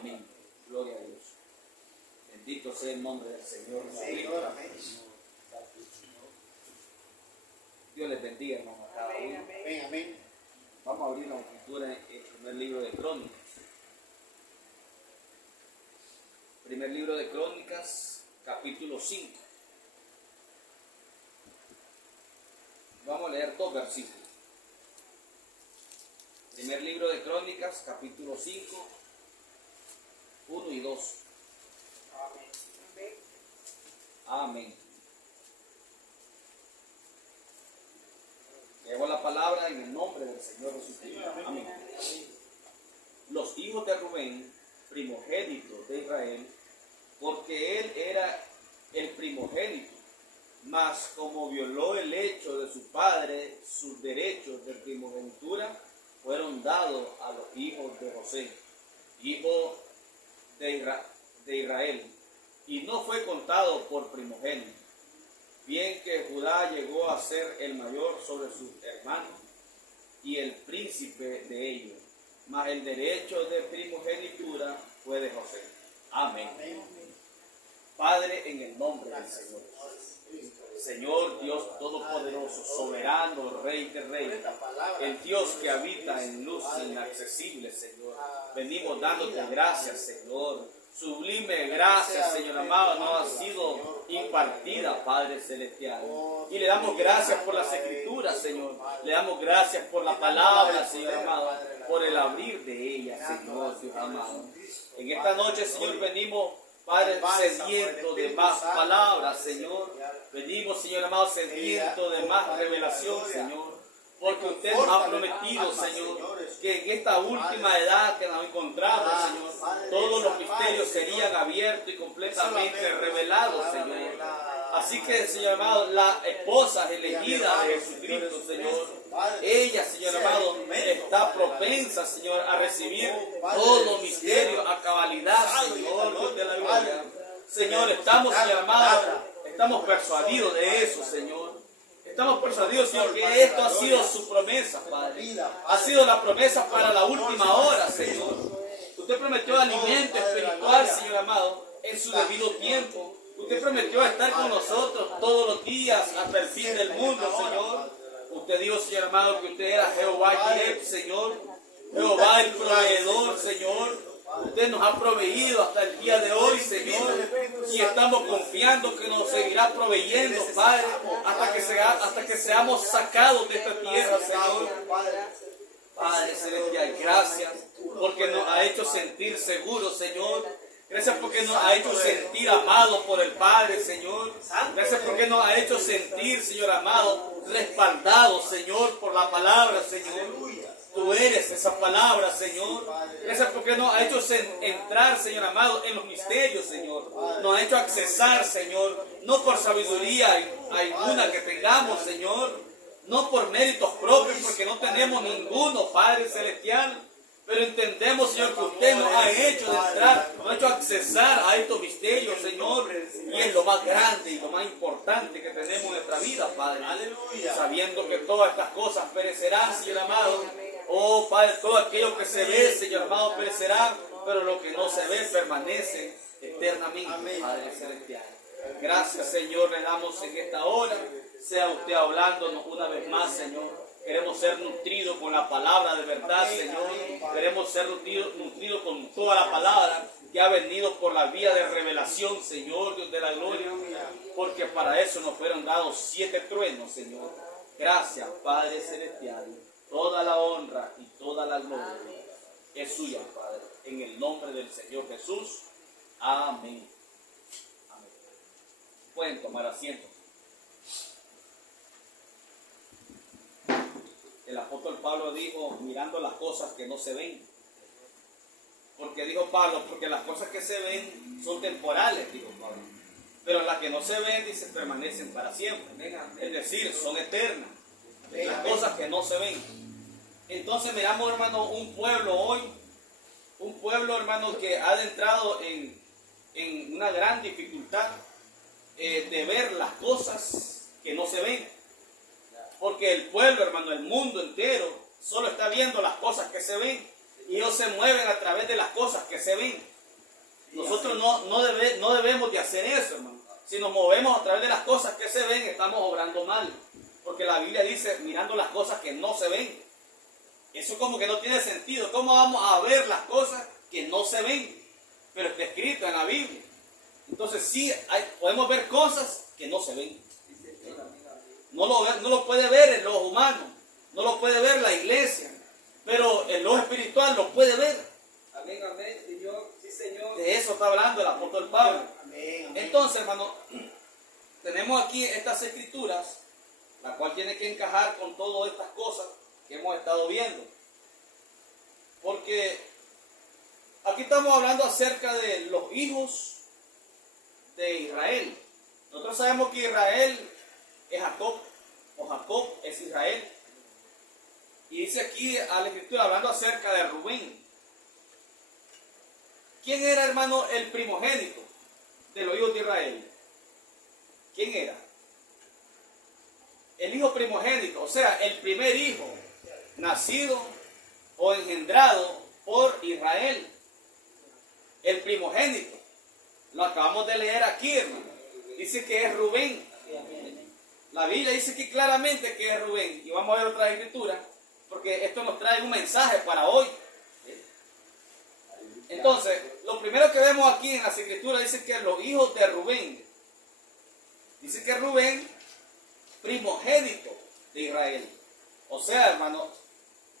Amén. Gloria a Dios. Bendito sea el nombre del Señor. Señor, amén. Dios les bendiga, hermano, a cada uno. Amén, amén. Vamos a abrir la escritura en el primer libro de Crónicas. Primer libro de Crónicas, capítulo 5. Vamos a leer dos versículos. Primer libro de Crónicas, capítulo 5, 1 y 2. Amén. Amén. Llevo la palabra en el nombre del Señor Jesucristo. Amén. Los hijos de Rubén, primogénitos de Israel, porque él era el primogénito, mas como violó el hecho de su padre, sus derechos de primogenitura fueron dados a los hijos de José, hijo de Israel, y no fue contado por primogénito. Bien que Judá llegó a ser el mayor sobre sus hermanos y el príncipe de ellos, mas el derecho de primogenitura fue de José. Amén. Padre, en el nombre del Señor. Señor Dios Todopoderoso, soberano, Rey de Reyes, el Dios que habita en luz inaccesible, Señor. Venimos dándote gracias, Señor. Sublime gracias, Señor amado, nos ha sido impartida, Padre Celestial. Y le damos gracias por las Escrituras, Señor. Le damos gracias por la palabra, Señor amado, por el abrir de ella, Señor Dios amado. En esta noche, Señor, venimos, Padre, sediento de más palabras, Señor. Venimos, Señor amado, sediento de más revelación, Señor. Porque usted nos ha prometido, Señor, que en esta última edad que nos encontramos, Señor, todos los misterios serían abiertos y completamente revelados, Señor. Así que, Señor amado, la esposa elegida de Jesucristo, Señor, ella, Señor amado, está propensa, Señor, a recibir todo misterio a cabalidad, Señor, Dios de la gloria. Señor, estamos, Señor amado, estamos persuadidos de eso, Señor. Estamos persuadidos, Señor, que esto ha sido su promesa, Padre. Ha sido la promesa para la última hora, Señor. Usted prometió alimento espiritual, Señor amado, en su debido tiempo. Usted prometió estar con nosotros todos los días hasta el fin del mundo, Señor. Usted dijo, Señor amado, que usted era Jehová Jireh, Señor. Jehová el proveedor, Señor. Usted nos ha proveído hasta el día de hoy, Señor, y estamos confiando que nos seguirá proveyendo, Padre, hasta que seamos sacados de esta tierra, Señor. Padre celestial, gracias porque nos ha hecho sentir seguros, Señor. Gracias porque nos ha hecho sentir amados por el Padre, Señor. Gracias porque nos ha hecho sentir, Señor amado, respaldados, Señor, por la palabra, Señor. Tú eres esa palabra, Señor. Gracias porque nos ha hecho entrar, Señor amado, en los misterios, Señor. Nos ha hecho accesar, Señor, no por sabiduría alguna que tengamos, Señor, no por méritos propios, porque no tenemos ninguno, Padre Celestial. Pero entendemos, Señor, que usted nos ha hecho entrar, nos ha hecho accesar a estos misterios, Señor. Y es lo más grande y lo más importante que tenemos en nuestra vida, Padre. Aleluya. Sabiendo que todas estas cosas perecerán, Señor amado. Oh, Padre, todo aquello que se ve, Señor amado, perecerá, pero lo que no se ve permanece eternamente, Padre Celestial. Gracias, Señor, le damos en esta hora. Sea usted hablándonos una vez más, Señor. Queremos ser nutridos con la palabra de verdad, Señor. Queremos ser nutridos con toda la palabra que ha venido por la vía de revelación, Señor, Dios de la gloria. Porque para eso nos fueron dados 7 truenos, Señor. Gracias, Padre Celestial. Toda la honra y toda la gloria es suya, Padre. En el nombre del Señor Jesús. Amén. Amén. Pueden tomar asiento. El apóstol Pablo dijo, mirando las cosas que no se ven. Porque dijo Pablo, porque las cosas que se ven son temporales, dijo Pablo. Pero las que no se ven, dice, permanecen para siempre. Es decir, son eternas. Las cosas que no se ven. Entonces miramos, hermano, un pueblo hoy, hermano, que ha adentrado en una gran dificultad de ver las cosas que no se ven. Porque el pueblo, hermano, el mundo entero, solo está viendo las cosas que se ven. Y ellos se mueven a través de las cosas que se ven. Nosotros no debemos de hacer eso, hermano. Si nos movemos a través de las cosas que se ven, estamos obrando mal. Porque la Biblia dice, mirando las cosas que no se ven. Eso como que no tiene sentido. ¿Cómo vamos a ver las cosas que no se ven? Pero está escrito en la Biblia. Entonces sí, podemos ver cosas que no se ven. No lo puede ver el ojo humano. No lo puede ver la iglesia. Pero el ojo espiritual lo puede ver. Amén, amén, Señor. Sí, Señor. De eso está hablando el apóstol Pablo. Amén, amén. Entonces, hermano, tenemos aquí estas escrituras, la cual tiene que encajar con todas estas cosas que hemos estado viendo. Porque aquí estamos hablando acerca de los hijos de Israel. Nosotros sabemos que Israel es Jacob, o Jacob es Israel. Y dice aquí a la escritura hablando acerca de Rubén. ¿Quién era, hermano, el primogénito de los hijos de Israel? ¿Quién era? El hijo primogénito, o sea, el primer hijo nacido o engendrado por Israel. El primogénito. Lo acabamos de leer aquí, hermano. Dice que es Rubén. La Biblia dice aquí claramente que es Rubén. Y vamos a ver otra escritura, porque esto nos trae un mensaje para hoy. Entonces, lo primero que vemos aquí en las escrituras dice que los hijos de Rubén. Dice que Rubén, primogénito de Israel. O sea, hermano,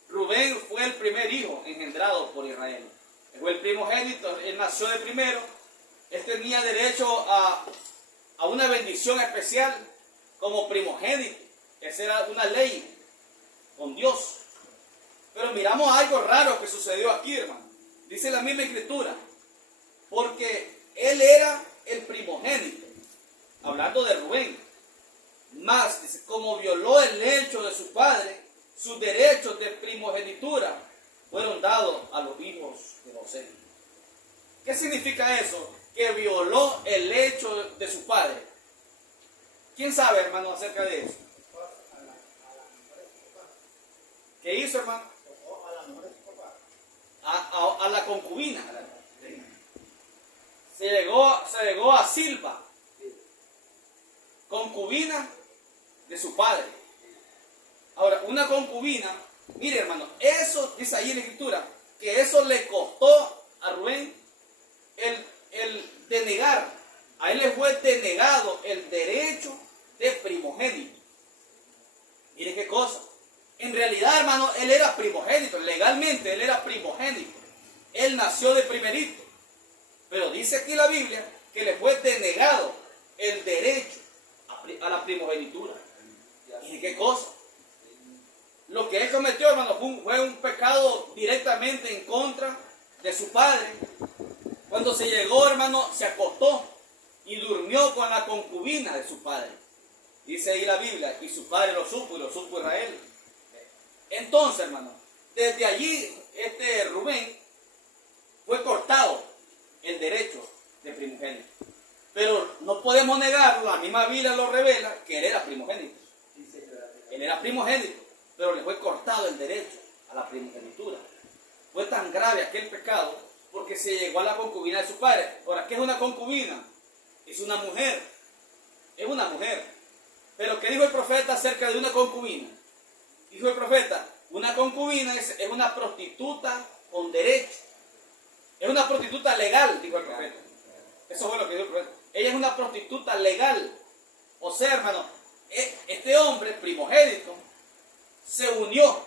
Rubén fue el primer hijo engendrado por Israel. Él fue el primogénito, él nació de primero. Él tenía derecho a una bendición especial como primogénito. Esa era una ley con Dios. Pero miramos algo raro que sucedió aquí, hermano. Dice la misma escritura, porque él era el primogénito, hablando de Rubén. Más, dice, como violó el hecho de su padre, sus derechos de primogenitura fueron dados a los hijos de José. ¿Qué significa eso? Que violó el hecho de su padre. ¿Quién sabe, hermano, acerca de eso? ¿Qué hizo, hermano? A la concubina. Se llegó a Silva, concubina de su padre. Ahora, una concubina, mire, hermano, eso dice ahí en la escritura, que eso le costó a Rubén el denegar, a él le fue denegado el derecho de primogénito. Mire qué cosa. En realidad, hermano, él era primogénito, legalmente él era primogénito. Él nació de primerito. Pero dice aquí la Biblia que le fue denegado el derecho a la primogenitura. ¿Y qué cosa? Lo que él cometió, hermano, fue un pecado directamente en contra de su padre. Cuando se llegó, hermano, se acostó y durmió con la concubina de su padre. Dice ahí la Biblia, y su padre lo supo y lo supo Israel. Entonces, hermano, desde allí Rubén fue cortado el derecho de primogénito. Pero no podemos negarlo, la misma Biblia lo revela, que él era primogénito. Él era primogénito, pero le fue cortado el derecho a la primogenitura. Fue tan grave aquel pecado porque se llegó a la concubina de su padre. Ahora, ¿qué es una concubina? Es una mujer. Es una mujer. Pero ¿qué dijo el profeta acerca de una concubina? Dijo el profeta, una concubina es una prostituta con derecho. Es una prostituta legal, dijo el profeta. Eso fue lo que dijo el profeta. Ella es una prostituta legal. O sea, hermano, este hombre primogénito se unió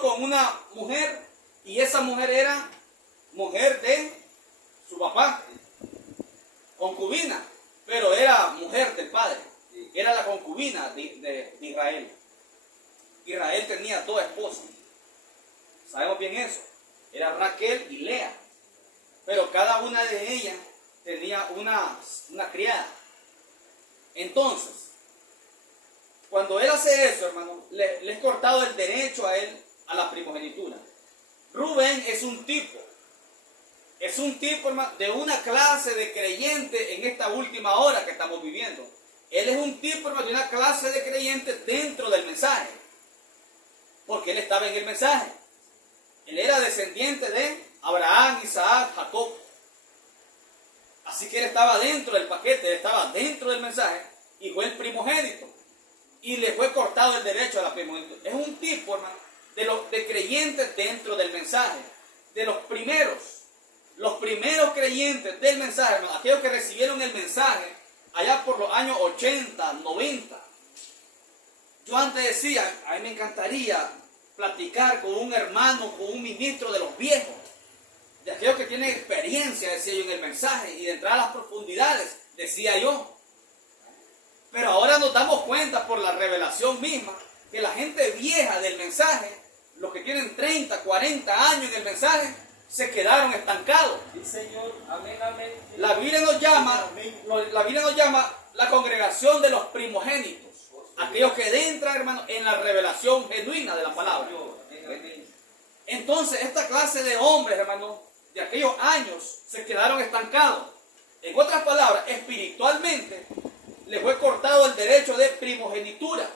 con una mujer, y esa mujer era mujer de su papá, concubina, pero era mujer del padre. Era la concubina de Israel. Israel tenía dos esposas. Sabemos bien eso. Era Raquel y Lea. Pero cada una de ellas tenía una criada. Entonces, cuando él hace eso, hermano, le es cortado el derecho a él a la primogenitura. Rubén es un tipo, hermano, de una clase de creyente en esta última hora que estamos viviendo. Él es un tipo, hermano, de una clase de creyente dentro del mensaje. Porque él estaba en el mensaje. Él era descendiente de Abraham, Isaac, Jacob. Así que él estaba dentro del paquete, él estaba dentro del mensaje y fue el primogénito. Y le fue cortado el derecho a la primogenitura. Es un tipo, hermano, de creyentes dentro del mensaje. De los primeros creyentes del mensaje, hermano, aquellos que recibieron el mensaje allá por los años 80, 90. Yo antes decía, a mí me encantaría platicar con un hermano, con un ministro de los viejos, de aquellos que tienen experiencia, decía yo, en el mensaje, y de entrar a las profundidades, decía yo. Pero ahora nos damos cuenta por la revelación misma, que la gente vieja del mensaje, los que tienen 30, 40 años en el mensaje, se quedaron estancados. Sí, Señor. Amén, amén. La Biblia nos llama la congregación de los primogénitos. Aquellos que entran, hermano, en la revelación genuina de la palabra. Entonces, esta clase de hombres, hermano, de aquellos años, se quedaron estancados. En otras palabras, espiritualmente, les fue cortado el derecho de primogenitura.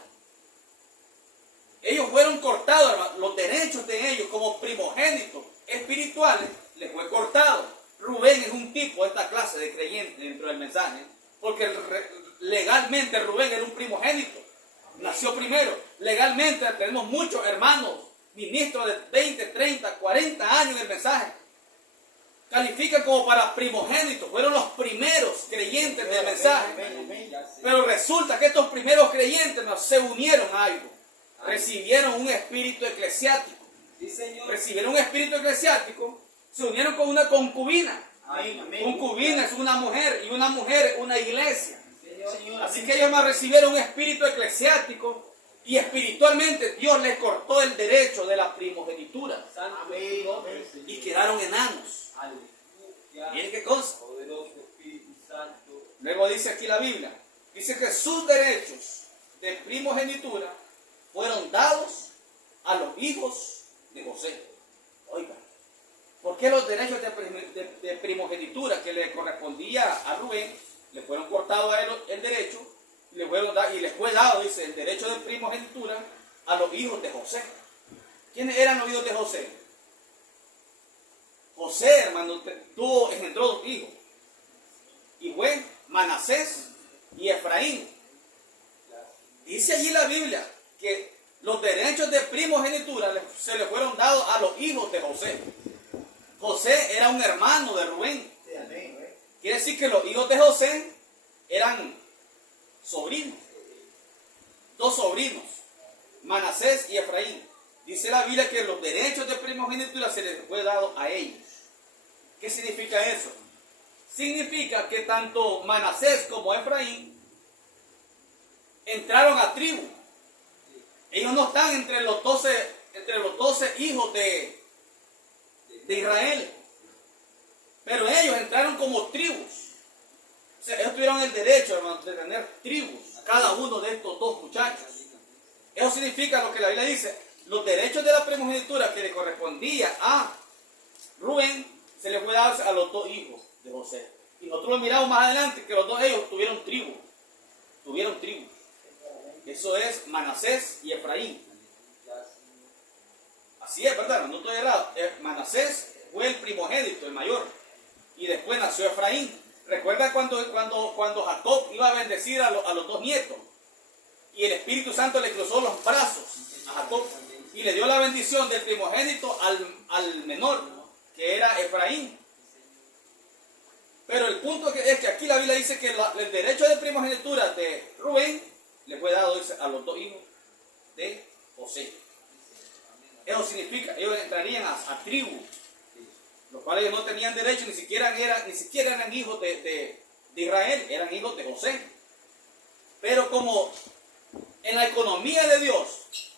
Ellos fueron cortados, hermano, los derechos de ellos como primogénitos espirituales, les fue cortado. Rubén es un tipo de esta clase de creyente dentro del mensaje, porque legalmente Rubén era un primogénito. Nació primero. Legalmente tenemos muchos hermanos, ministros de 20, 30, 40 años en el mensaje. Califican como para primogénitos. Fueron los primeros creyentes del mensaje. Pero resulta que estos primeros creyentes se unieron a algo. Recibieron un espíritu eclesiástico. Recibieron un espíritu eclesiástico. Se unieron con una concubina. Concubina es una mujer y una mujer es una iglesia. Así que ellos recibieron un espíritu eclesiástico y espiritualmente Dios les cortó el derecho de la primogenitura. Y quedaron enanos. Miren qué cosa. Luego dice aquí la Biblia, dice que sus derechos de primogenitura fueron dados a los hijos de José. Oiga, ¿por qué los derechos de primogenitura que le correspondía a Rubén le fueron cortados a él el derecho y les fue dado, dice, el derecho de primogenitura a los hijos de José? ¿Quiénes eran los hijos de José? José, hermano, engendró dos hijos, y fue Manasés y Efraín. Dice allí la Biblia que los derechos de primogenitura se le fueron dados a los hijos de José. José era un hermano de Rubén. Quiere decir que los hijos de José eran sobrinos. Dos sobrinos, Manasés y Efraín. Dice la Biblia que los derechos de primogenitura se les fue dado a ellos. ¿Qué significa eso? Significa que tanto Manasés como Efraín entraron a tribu. Ellos no están entre los 12 hijos de Israel. Pero ellos entraron como tribus. O sea, ellos tuvieron el derecho, hermano, de tener tribus, cada uno de estos dos muchachos. Eso significa lo que la Biblia dice. Los derechos de la primogenitura que le correspondía a Rubén, se le fue dado a los dos hijos de José. Y nosotros lo miramos más adelante, que los dos ellos tuvieron tribu. Eso es Manasés y Efraín. Así es, ¿verdad? No estoy errado. Manasés fue el primogénito, el mayor. Y después nació Efraín. Recuerda cuando Jacob iba a bendecir a los dos nietos. Y el Espíritu Santo le cruzó los brazos a Jacob. Y le dio la bendición del primogénito al menor, que era Efraín. Pero el punto es que aquí la Biblia dice que el derecho de primogenitura de Rubén le fue dado a los dos hijos de José. Eso significa, ellos entrarían a tribu, los cuales ellos no tenían derecho, ni siquiera eran hijos de Israel, eran hijos de José. Pero como en la economía de Dios,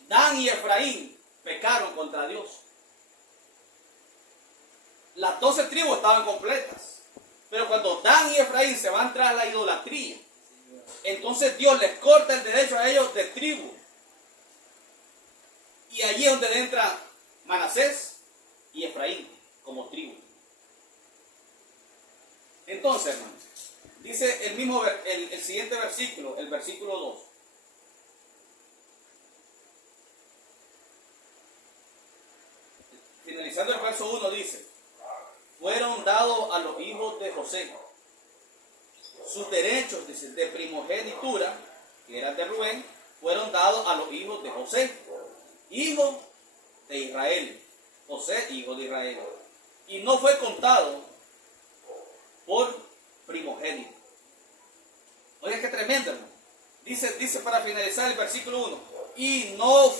Dan y Efraín pecaron contra Dios. Las 12 tribus estaban completas, pero cuando Dan y Efraín se van tras la idolatría, entonces Dios les corta el derecho a ellos de tribu. Y allí es donde entra Manasés y Efraín como tribu. Entonces, hermanos, dice el siguiente versículo, el versículo 2. verso 1 dice, fueron dados a los hijos de José sus derechos, dice, de primogenitura, que eran de Rubén, fueron dados a los hijos de José, hijo de Israel. José, hijo de Israel. Y no fue contado por primogénito. Oiga, qué tremendo, hermano. Dice para finalizar el versículo 1, y no